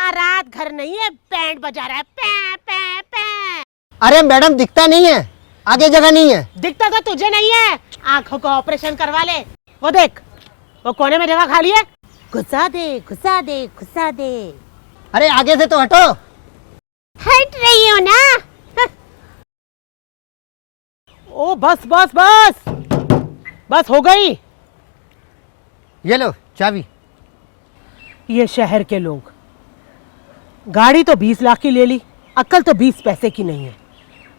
बारात घर नहीं है, बैंड बजा रहा है। पे पे पे। अरे मैडम दिखता नहीं है, आगे जगह नहीं है। दिखता तो तुझे नहीं है, आंखों का ऑपरेशन करवा ले। वो देख, वो कोने में जगह खाली है, घुसा दे घुसा दे घुसा दे। अरे आगे से तो हटो। हट रही हो ना। ओ बस बस बस बस हो गई। ये लो चाबी। ये शहर के लोग, गाड़ी तो 20 लाख की ले ली, अक्ल तो 20 पैसे की नहीं है।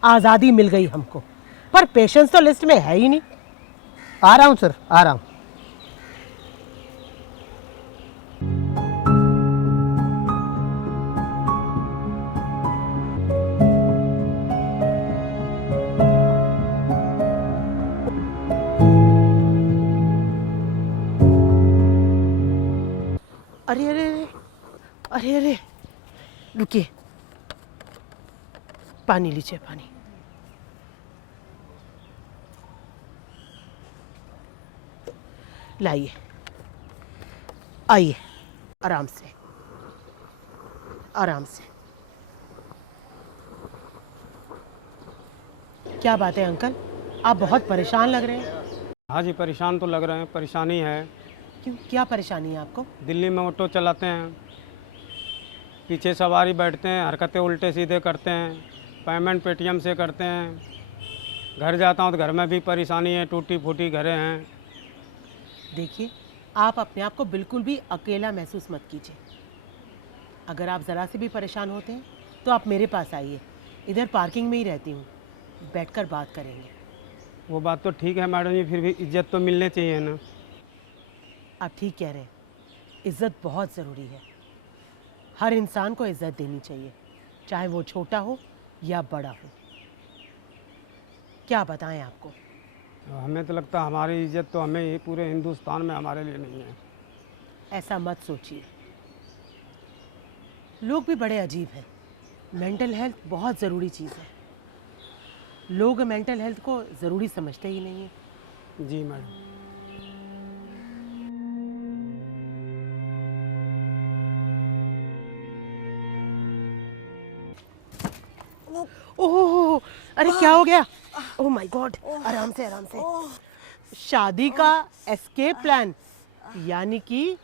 आजादी मिल गई हमको, पर पेशेंस तो लिस्ट में है ही नहीं। आ रहा हूँ सर, आ रहा हूँ। अरे अरे अरे अरे अरे, रुकिए, पानी लीजिए, पानी। लाइए, आइए, आराम से आराम से। क्या बात है अंकल, आप बहुत परेशान लग रहे हैं। हाँ जी, परेशान तो लग रहे हैं, परेशानी है। क्यों, क्या परेशानी है आपको? दिल्ली में ऑटो चलाते हैं, पीछे सवारी बैठते हैं, हरकतें उल्टे सीधे करते हैं, पेमेंट पेटीएम से करते हैं। घर जाता हूँ तो घर में भी परेशानी है, टूटी फूटी घरें हैं। देखिए, आप अपने आप को बिल्कुल भी अकेला महसूस मत कीजिए। अगर आप ज़रा से भी परेशान होते हैं तो आप मेरे पास आइए, इधर पार्किंग में ही रहती हूँ, बैठकर बात करेंगे। वो बात तो ठीक है मैडम जी, फिर भी इज्जत तो मिलनी चाहिए ना। आप ठीक कह रहे हैं, इज़्ज़त बहुत ज़रूरी है। हर इंसान को इज़्ज़त देनी चाहिए, चाहे वो छोटा हो या बड़ा हो। क्या बताएं आपको? हमें तो लगता है हमारी इज्जत तो हमें ही, पूरे हिंदुस्तान में हमारे लिए नहीं है। ऐसा मत सोचिए, लोग भी बड़े अजीब हैं। मेंटल हेल्थ बहुत ज़रूरी चीज़ है, लोग मेंटल हेल्थ को ज़रूरी समझते ही नहीं है। जी मैडम। ओह, अरे क्या हो गया? ओह माय गॉड, आराम से आराम से। शादी का एस्केप प्लान, यानी कि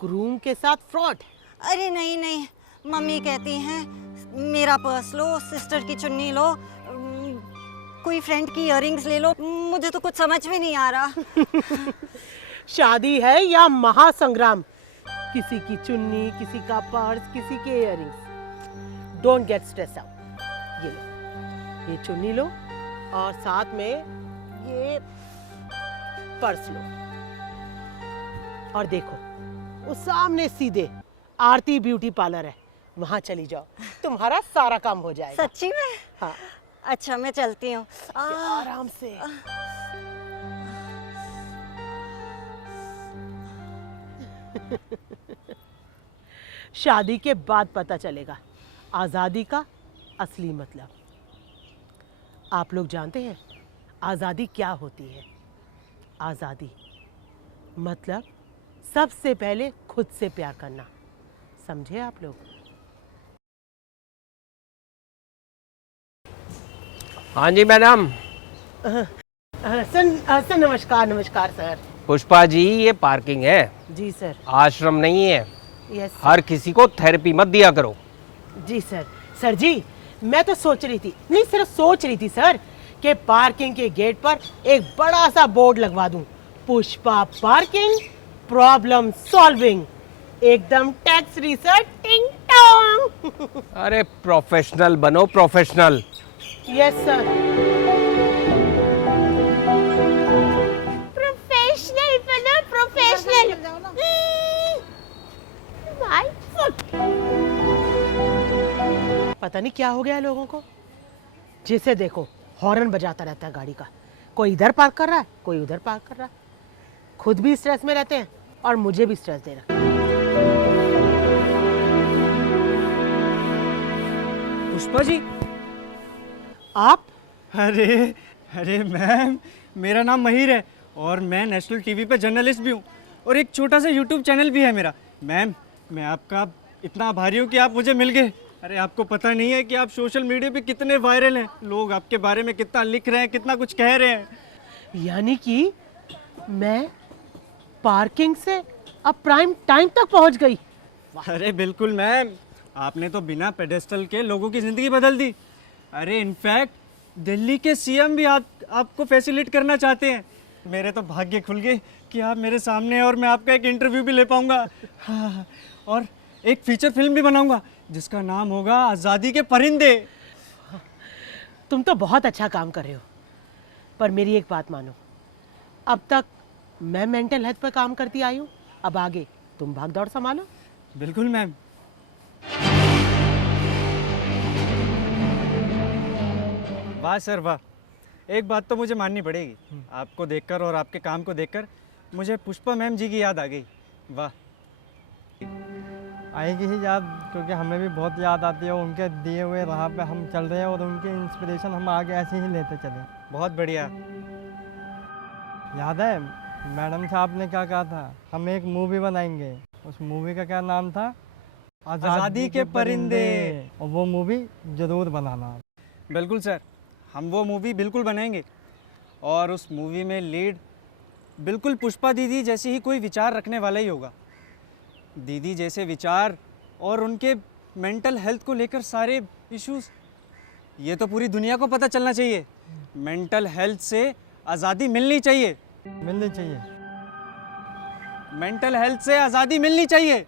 ग्रूम के साथ फ्रॉड। अरे नहीं नहीं, मम्मी कहती हैं मेरा पर्स लो, सिस्टर की चुन्नी लो, कोई फ्रेंड की इयररिंग्स ले लो। मुझे तो कुछ समझ में नहीं आ रहा। शादी है या महासंग्राम, किसी की चुन्नी, किसी का पर्स, किसी के earrings. Don't get stress out. ये लो, ये चुन्नी लो और साथ में ये पर्स लो। और देखो, उस सामने सीधे आरती ब्यूटी पार्लर है, वहां चली जाओ, तुम्हारा सारा काम हो जाएगा। सच्ची में? हाँ। अच्छा, मैं चलती हूँ। आराम से। शादी के बाद पता चलेगा आज़ादी का असली मतलब। आप लोग जानते हैं आज़ादी क्या होती है? आज़ादी मतलब सबसे पहले खुद से प्यार करना, समझे आप लोग? हाँ जी मैडम। सर नमस्कार। नमस्कार सर। पुष्पा जी, ये पार्किंग है, जी सर। आश्रम नहीं है। यस हर किसी को थेरेपी मत दिया करो। जी सर। सर जी, मैं तो सोच रही थी, नहीं सिर्फ सोच रही थी सर, कि पार्किंग के गेट पर एक बड़ा सा बोर्ड लगवा दूं, पुष्पा पार्किंग, प्रॉब्लम सॉल्विंग, एकदम टैक्स फ्री सर, टिंग टोंग। अरे प्रोफेशनल बनो, प्रोफेशनल। Yes sir. प्रोफेशनल बनो, प्रोफेशनल। My foot. पता नहीं क्या हो गया है लोगों को, जिसे देखो हॉर्न बजाता रहता है गाड़ी का। कोई इधर पार्क कर रहा है, कोई उधर पार्क कर रहा है। खुद भी स्ट्रेस में रहते हैं और मुझे भी स्ट्रेस दे रहा है। पुष्पा जी, आप? अरे अरे मैम, मेरा नाम महिर है और मैं नेशनल टीवी पे जर्नलिस्ट भी हूँ और एक छोटा सा यूट्यूब चैनल भी है मेरा। मैम, मैं आपका इतना आभारी हूँ कि आप मुझे मिल गए। अरे आपको पता नहीं है कि आप सोशल मीडिया पे कितने वायरल हैं, लोग आपके बारे में कितना लिख रहे हैं, कितना कुछ कह रहे हैं। यानी कि मैं पार्किंग से अब प्राइम टाइम तक पहुंच गई। अरे बिल्कुल मैम, आपने तो बिना पेडेस्टल के लोगों की ज़िंदगी बदल दी। अरे इनफैक्ट दिल्ली के सीएम भी आपको फैसिलिटेट करना चाहते हैं। मेरे तो भाग्य खुल गए कि आप मेरे सामने हैं और मैं आपका एक इंटरव्यू भी ले पाऊंगा। हाँ, और एक फीचर फिल्म भी बनाऊंगा जिसका नाम होगा आज़ादी के परिंदे। तुम तो बहुत अच्छा काम कर रहे हो, पर मेरी एक बात मानो, अब तक मैं मेंटल हेल्थ पर काम करती आई हूँ, अब आगे तुम भाग दौड़ संभालो। बिल्कुल मैम। वाह सर वाह, एक बात तो मुझे माननी पड़ेगी, आपको देखकर और आपके काम को देखकर मुझे पुष्पा मैम जी की याद आ गई। वाह। आएगी ही याद, क्योंकि हमें भी बहुत याद आती है। उनके दिए हुए राह पे हम चल रहे हैं और उनके इंस्पिरेशन हम आगे ऐसे ही लेते चले। बहुत बढ़िया। याद है मैडम साहब ने क्या कहा था, हम एक मूवी बनाएंगे। उस मूवी का क्या नाम था? आज़ादी के परिंदे। और वो मूवी ज़रूर बनाना। बिल्कुल सर, हम वो मूवी बिल्कुल बनाएंगे और उस मूवी में लीड बिल्कुल पुष्पा दीदी जैसी ही कोई विचार रखने वाला ही होगा। दीदी जैसे विचार और उनके मेंटल हेल्थ को लेकर सारे इश्यूज, ये तो पूरी दुनिया को पता चलना चाहिए। मेंटल हेल्थ से आज़ादी मिलनी चाहिए, मिलनी चाहिए। मेंटल हेल्थ से आज़ादी मिलनी चाहिए।